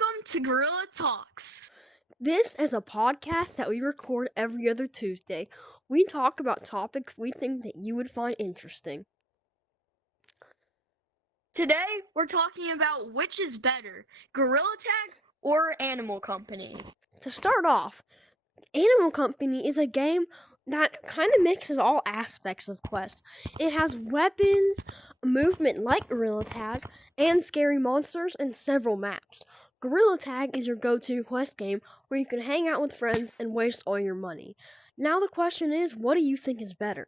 Welcome to Gorilla Talks. This is a podcast that we record every other Tuesday. We talk about topics we think that you would find interesting. Today, we're talking about which is better, Gorilla Tag or Animal Company. To start off, Animal Company is a game that kind of mixes all aspects of Quest. It has weapons, movement like Gorilla Tag, and scary monsters and several maps. Gorilla Tag is your go-to Quest game where you can hang out with friends and waste all your money. Now the question is, what do you think is better?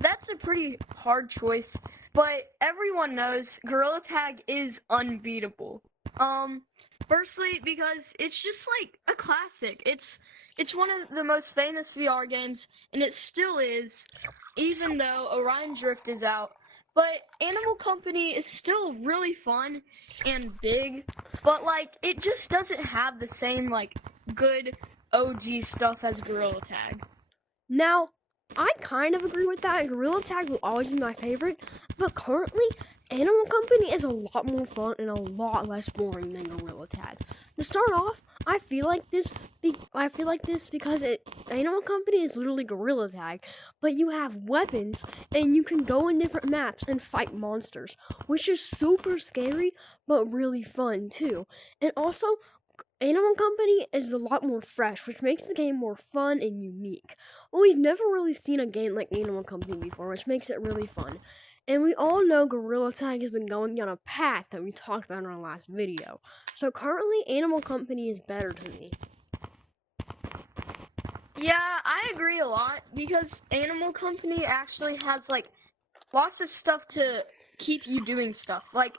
That's a pretty hard choice, but everyone knows Gorilla Tag is unbeatable. Firstly, because it's just like a classic. It's one of the most famous VR games, and it still is, even though Orion Drift is out. But Animal Company is still really fun and big, but like it just doesn't have the same like good OG stuff as Gorilla Tag. Now, I kind of agree with that. Gorilla Tag will always be my favorite, but currently, Animal Company is a lot more fun and a lot less boring than Gorilla Tag. To start off, I feel like this because Animal Company is literally Gorilla Tag, but you have weapons and you can go in different maps and fight monsters, which is super scary but really fun too. And also, Animal Company is a lot more fresh, which makes the game more fun and unique. Well, we've never really seen a game like Animal Company before, which makes it really fun. And we all know Gorilla Tag has been going down a path that we talked about in our last video. So currently, Animal Company is better to me. Yeah, I agree a lot because Animal Company actually has like lots of stuff to keep you doing stuff. Like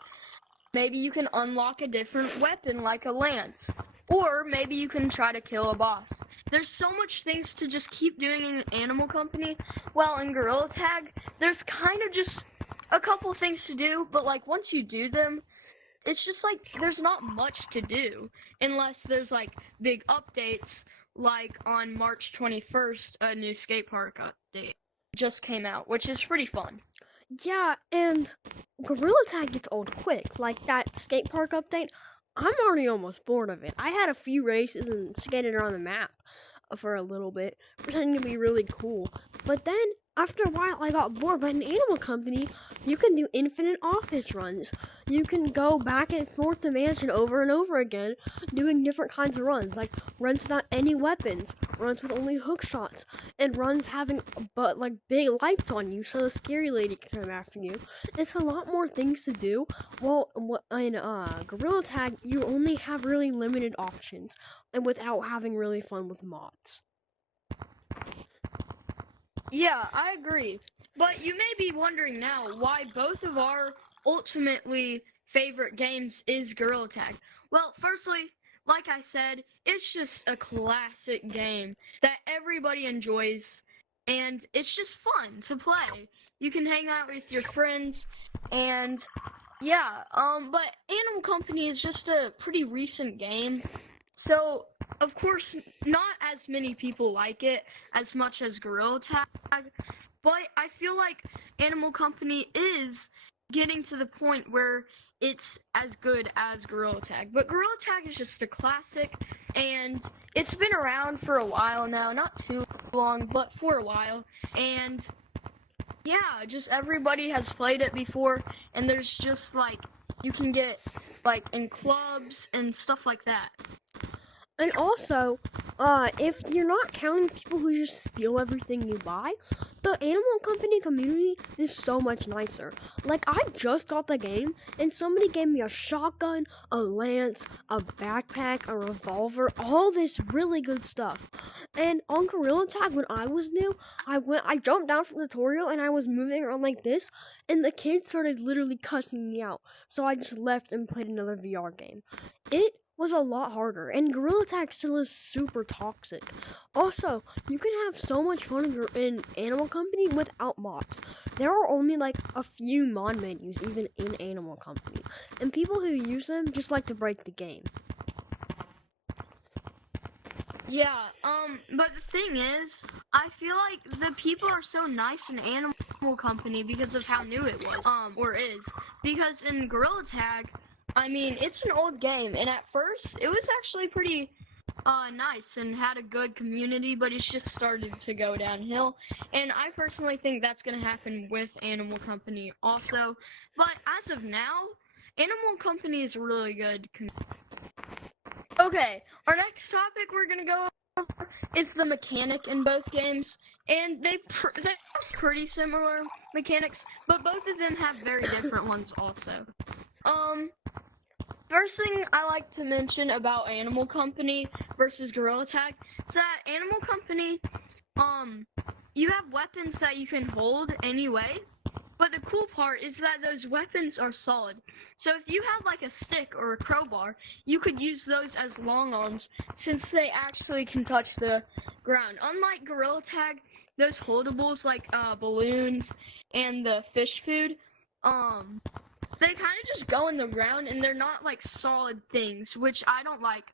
maybe you can unlock a different weapon like a lance, or maybe you can try to kill a boss. There's so much things to just keep doing in Animal Company. Well, in Gorilla Tag, there's kind of just a couple things to do, but like once you do them, it's just like there's not much to do unless there's like big updates, like on March 21st, a new skate park update just came out, which is pretty fun. Yeah, and Gorilla Tag gets old quick. Like that skate park update, I'm already almost bored of it. I had a few races and skated around the map for a little bit, pretending to be really cool. But then, after a while, I got bored. But in Animal Company, you can do infinite office runs. You can go back and forth the mansion over and over again, doing different kinds of runs, like runs without any weapons, runs with only hook shots, and runs having big lights on you, so the scary lady can come after you. It's a lot more things to do. Well, in Gorilla Tag, you only have really limited options, and without having really fun with mods. Yeah, I agree. But you may be wondering now why both of our ultimately favorite games is Gorilla Tag. Well, firstly, like I said, it's just a classic game that everybody enjoys, and it's just fun to play. You can hang out with your friends, and yeah, but Animal Company is just a pretty recent game, so of course not as many people like it as much as Gorilla Tag, but I feel like Animal Company is getting to the point where it's as good as Gorilla Tag. But Gorilla Tag is just a classic, and it's been around for a while now, not too long, but for a while, and yeah, just everybody has played it before, and there's just like you can get like in clubs and stuff like that. And also, if you're not counting people who just steal everything you buy, the Animal Company community is so much nicer. Like, I just got the game, and somebody gave me a shotgun, a lance, a backpack, a revolver, all this really good stuff. And on Gorilla Tag, when I was new, I jumped down from the tutorial, and I was moving around like this, and the kids started literally cussing me out. So I just left and played another VR game. It was a lot harder, and Gorilla Tag still is super toxic. Also, you can have so much fun in Animal Company without mods. There are only like a few mod menus even in Animal Company, and people who use them just like to break the game. Yeah, but the thing is, I feel like the people are so nice in Animal Company because of how new it was, or is. Because in Gorilla Tag, I mean, it's an old game, and at first, it was actually pretty nice and had a good community, but it's just started to go downhill. And I personally think that's going to happen with Animal Company also. But as of now, Animal Company is really good. Okay, our next topic we're going to go over is the mechanic in both games. And they have pretty similar mechanics, but both of them have very different ones also. First thing I like to mention about Animal Company versus Gorilla Tag is that Animal Company, you have weapons that you can hold anyway, but the cool part is that those weapons are solid. So if you have like a stick or a crowbar, you could use those as long arms since they actually can touch the ground. Unlike Gorilla Tag, those holdables like balloons and the fish food, they kind of just go in the ground and they're not like solid things, which I don't like.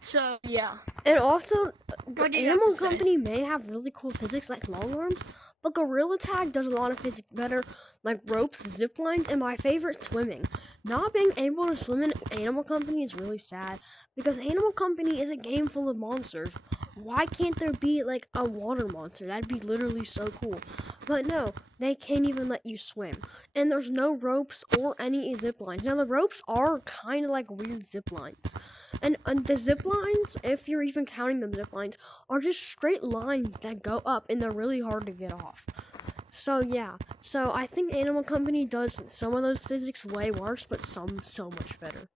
So yeah. And also, What do you have Animal to say? Company may have really cool physics like long arms, but Gorilla Tag does a lot of physics better, like ropes, zip lines, and my favorite, swimming. Not being able to swim in Animal Company is really sad, because Animal Company is a game full of monsters. Why can't there be like a water monster? That'd be literally so cool. But no, they can't even let you swim. And there's no ropes or any zip lines. Now the ropes are kind of like weird zip lines. And the zip lines, if you're even counting them zip lines, are just straight lines that go up and they're really hard to get off. So yeah, so I think Animal Company does some of those physics way worse, but some so much better.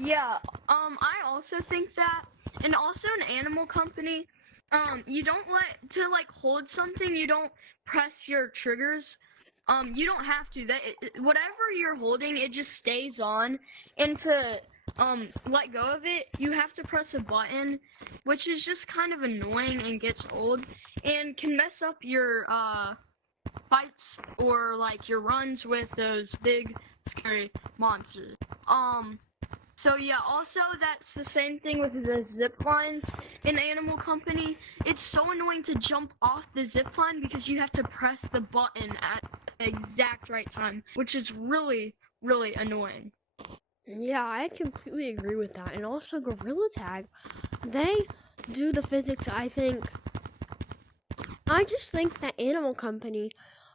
Yeah. I also think that, and also in Animal Company, you don't to like hold something, you don't press your triggers. You don't have to. Whatever you're holding, it just stays on. And to let go of it, you have to press a button, which is just kind of annoying and gets old and can mess up your fights or like your runs with those big scary monsters. So yeah, also that's the same thing with the zip lines in Animal Company. It's so annoying to jump off the zip line because you have to press the button at the exact right time, which is really, really annoying. Yeah, I completely agree with that. And also Gorilla Tag, they do the physics, I just think that Animal Company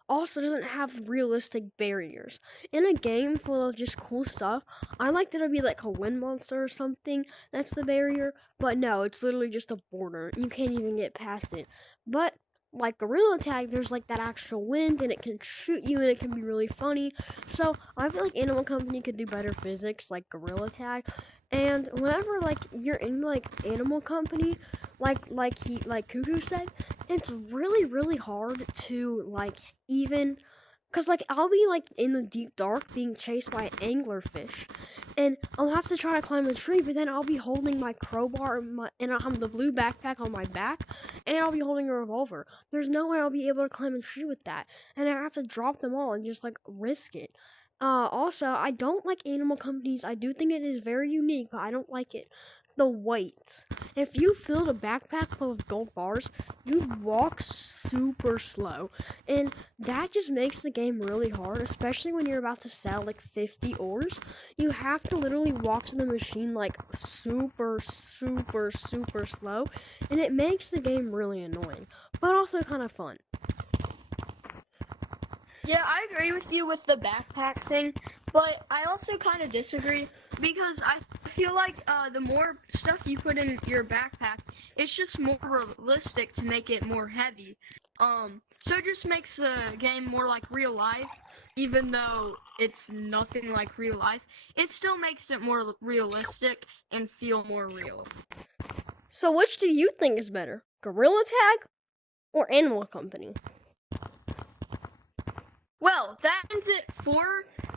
also doesn't have realistic barriers. In a game full of just cool stuff, I like that it'd be like a wind monster or something that's the barrier, but no, it's literally just a border. You can't even get past it. But like Gorilla Tag, there's like that actual wind and it can shoot you and it can be really funny. So I feel like Animal Company could do better physics like Gorilla Tag. And whenever like you're in like Animal Company, like Cuckoo said, it's really hard to like even, cause like I'll be like in the deep dark being chased by anglerfish, and I'll have to try to climb a tree, but then I'll be holding my crowbar and I'll have the blue backpack on my back, and I'll be holding a revolver. There's no way I'll be able to climb a tree with that, and I have to drop them all and just like risk it. Also, I don't like Animal Companies. I do think it is very unique, but I don't like it. The weight. If you filled a backpack full of gold bars, you'd walk super slow. And that just makes the game really hard, especially when you're about to sell like 50 ores. You have to literally walk to the machine like super slow. And it makes the game really annoying, but also kind of fun. Yeah, I agree with you with the backpack thing, but I also kind of disagree because I feel like the more stuff you put in your backpack, it's just more realistic to make it more heavy. So it just makes the game more like real life, even though it's nothing like real life. It still makes it more realistic and feel more real. So which do you think is better, Gorilla Tag or Animal Company? Well, that ends it for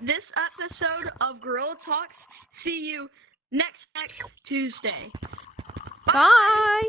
this episode of Gorilla Talks. See you next Tuesday. Bye.